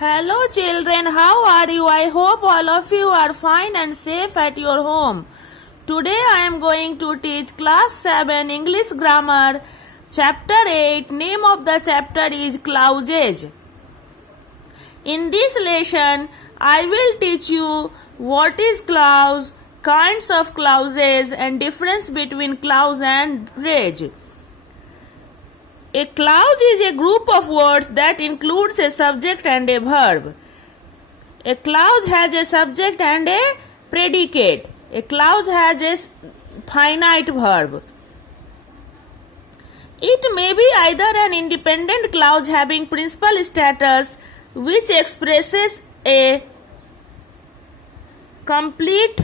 Hello children, how are you? I hope all of you are fine and safe at your home. Today I am going to teach class 7 English grammar chapter 8. Name of the chapter is clauses. In this lesson I will teach you what is clause, kinds of clauses and difference between clause and phrase. A clause is a group of words that includes a subject and a verb. A clause has a subject and a predicate. A clause has a finite verb. It may be either an independent clause having principal status which expresses a complete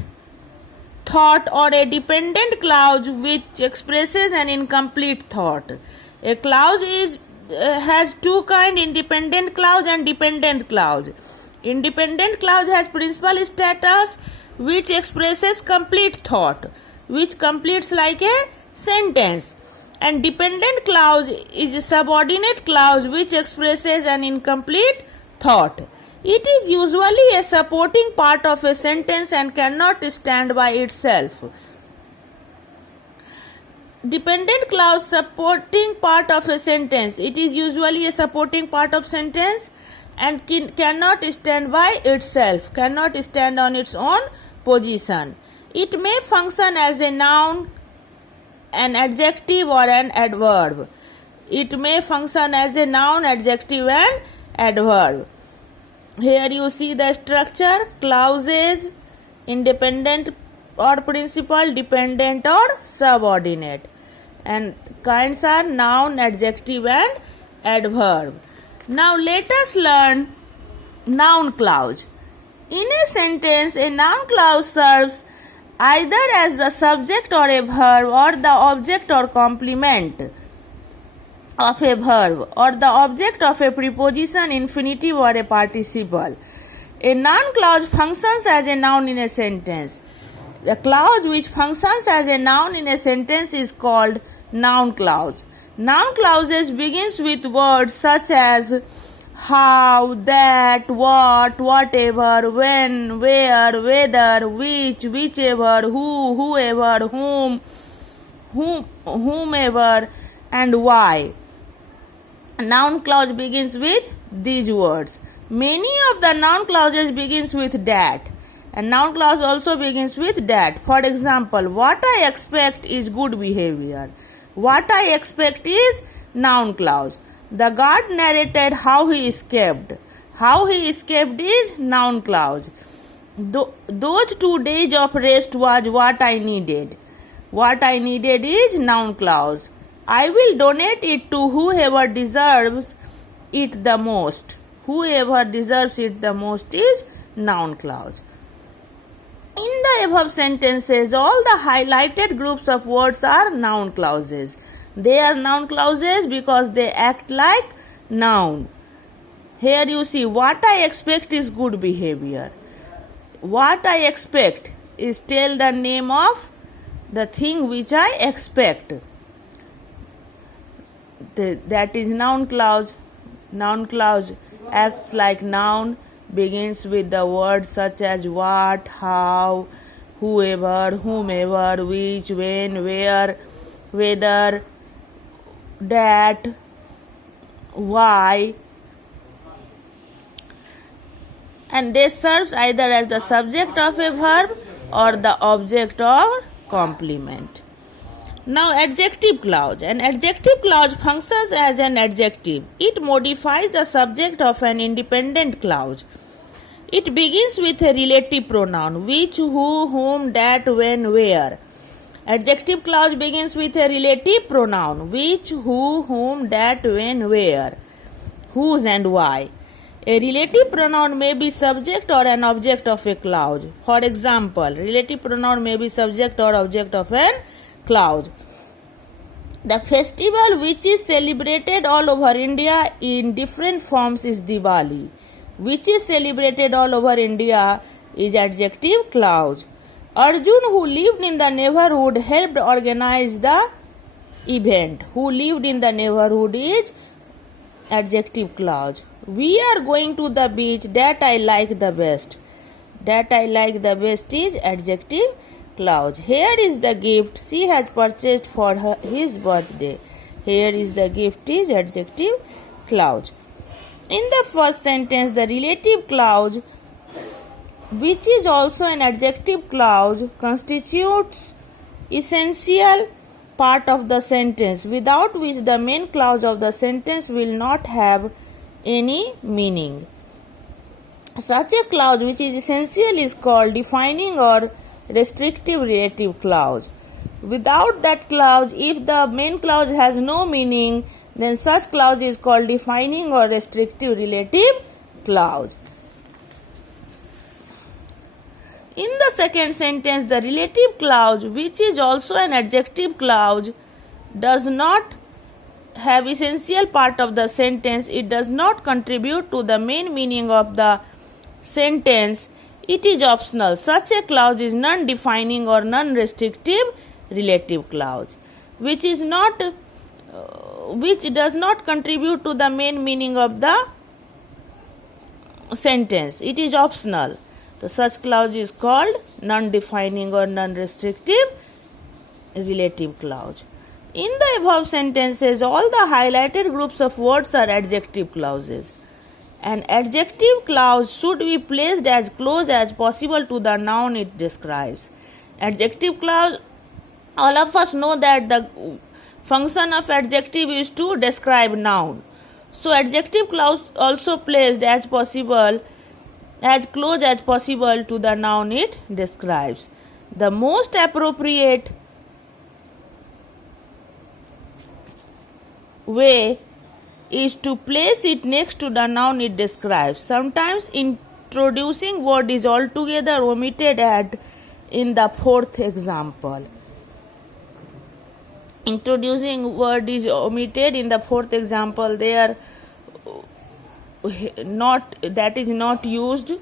thought or a dependent clause which expresses an incomplete thought. A clause has two kinds, independent clause and dependent clause. Independent clause has principal status which expresses complete thought, which completes like a sentence. And dependent clause is a subordinate clause which expresses an incomplete thought. It is usually a supporting part of a sentence and cannot stand by itself. Dependent clause supporting part of a sentence. It is usually a supporting part of sentence and cannot stand by itself, cannot stand on its own position. It may function as a noun, an adjective or an adverb. It may function as a noun, adjective and adverb. Here you see the structure: clauses, independent or principal, dependent or subordinate. And kinds are noun, adjective and adverb. Now let us learn noun clause. In a sentence, a noun clause serves either as the subject or a verb or the object or complement of a verb or the object of a preposition, infinitive or a participle. A noun clause functions as a noun in a sentence. The clause which functions as a noun in a sentence is called noun clause. Noun clauses begins with words such as how, that, what, whatever, when, where, whether, which, whichever, who, whoever, whom, whomever, and why. Noun clause begins with these words. Many of the noun clauses begins with that. And noun clause also begins with that. For example, what I expect is good behavior. What I expect is noun clause. The guard narrated how he escaped. How he escaped is noun clause. Those 2 days of rest was what I needed. What I needed is noun clause. I will donate it to whoever deserves it the most. Whoever deserves it the most is noun clause. In the above sentences, all the highlighted groups of words are noun clauses. They are noun clauses because they act like noun. Here you see, what I expect is good behavior. What I expect is tell the name of the thing which I expect. That is noun clause. Noun clause acts like noun, begins with the words such as what, how, whoever, whomever, which, when, where, whether, that, why, and they serve either as the subject of a verb or the object or complement. Now adjective clause. An adjective clause functions as an adjective. It modifies the subject of an independent clause. It begins with a relative pronoun, which, who, whom, that, when, where. Adjective clause begins with a relative pronoun, which, who, whom, that, when, where, whose and why. A relative pronoun may be subject or an object of a clause. For example, relative pronoun may be subject or object of an clause. The festival which is celebrated all over India in different forms is Diwali. Which is celebrated all over India is adjective clause. Arjun, who lived in the neighborhood, helped organize the event. Who lived in the neighborhood is adjective clause. We are going to the beach. That I like the best. That I like the best is adjective clause. Here is the gift she has purchased for his birthday. Here is the gift is adjective clause. In the first sentence, the relative clause, which is also an adjective clause, constitutes essential part of the sentence, without which the main clause of the sentence will not have any meaning. Such a clause which is essential is called defining or restrictive relative clause. Without that clause, if the main clause has no meaning, then such clause is called defining or restrictive relative clause. In the second sentence, the relative clause, which is also an adjective clause, does not have essential part of the sentence. It does not contribute to the main meaning of the sentence. It is optional. Such a clause is non-defining or non-restrictive relative clause, which does not contribute to the main meaning of the sentence. It is optional. So such clause is called non-defining or non-restrictive relative clause. In the above sentences, all the highlighted groups of words are adjective clauses. An adjective clause should be placed as close as possible to the noun it describes. Adjective clause, all of us know that the function of adjective is to describe noun. So adjective clause also placed as close as possible to the noun it describes. The most appropriate way is to place it next to the noun it describes. Sometimes introducing word is altogether omitted in the fourth example. Introducing word is omitted in the fourth example. That is not used.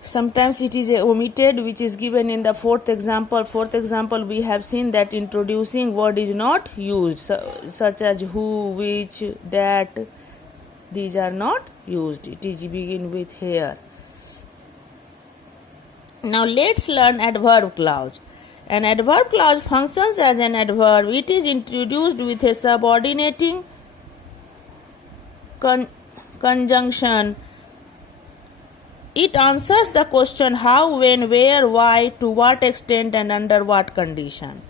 Sometimes it is omitted, which is given in the fourth example. Fourth example, we have seen that introducing word is not used, such as who, which, that. These are not used. It is begin with here. Now let's learn adverb clause. An adverb clause functions as an adverb. It is introduced with a subordinating conjunction. It answers the question how, when, where, why, to what extent, and under what condition.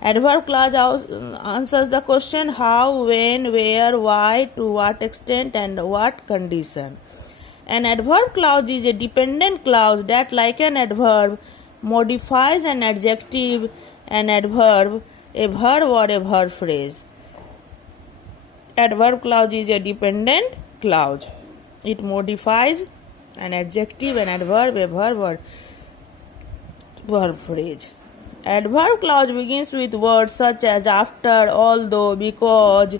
Adverb clause answers the question how, when, where, why, to what extent, and what condition. An adverb clause is a dependent clause that, like an adverb, modifies an adjective, an adverb, a verb, or a verb phrase. Adverb clause is a dependent clause. It modifies an adjective, an adverb, a verb, or verb phrase. Adverb clause begins with words such as after, although, because,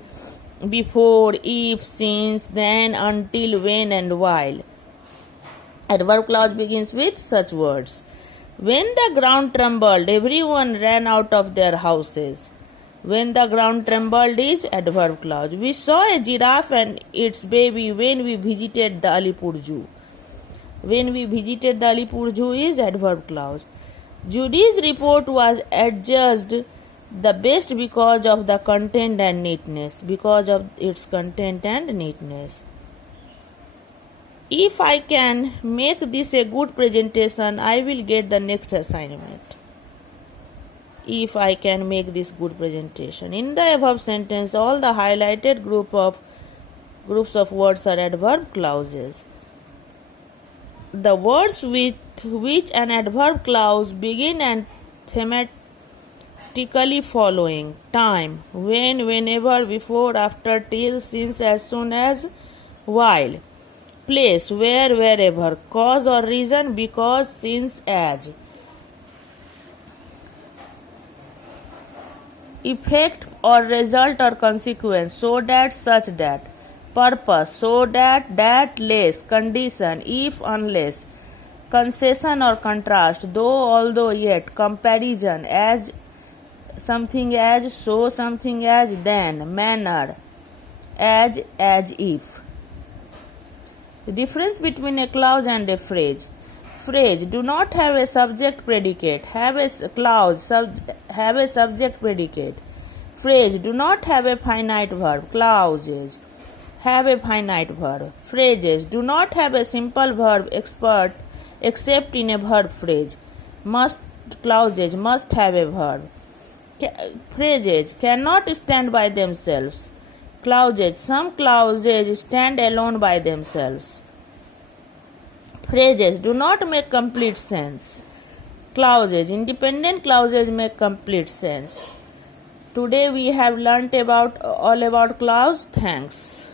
before, if, since, then, until, when, and while. Adverb clause begins with such words. When the ground trembled, everyone ran out of their houses. When the ground trembled is adverb clause. We saw a giraffe and its baby when we visited the Alipur Zoo. When we visited the Alipur Zoo is adverb clause. Judy's report was adjudged the best because of the content and neatness. Because of its content and neatness. If I can make this a good presentation, I will get the next assignment. If I can make this good presentation. In the above sentence, all the highlighted groups of words are adverb clauses. The words with which an adverb clause begin and thematically following: time, when, whenever, before, after, till, since, as soon as, while. Place, where, wherever. Cause or reason, because, since, as. Effect or result or consequence, so that, such that. Purpose, so that, less. Condition, if, unless. Concession or contrast, though, although, yet. Comparison, as something as, so something as, then. Manner, as if. The difference between a clause and a phrase. Phrase do not have a subject predicate. Have a clause have a subject predicate. Phrase do not have a finite verb. Clauses have a finite verb. Phrases do not have a simple verb except in a verb phrase. Clauses must have a verb. Phrases cannot stand by themselves. Clauses, some clauses stand alone by themselves. Phrases do not make complete sense. Clauses, independent clauses make complete sense. Today we have learnt all about clause. Thanks.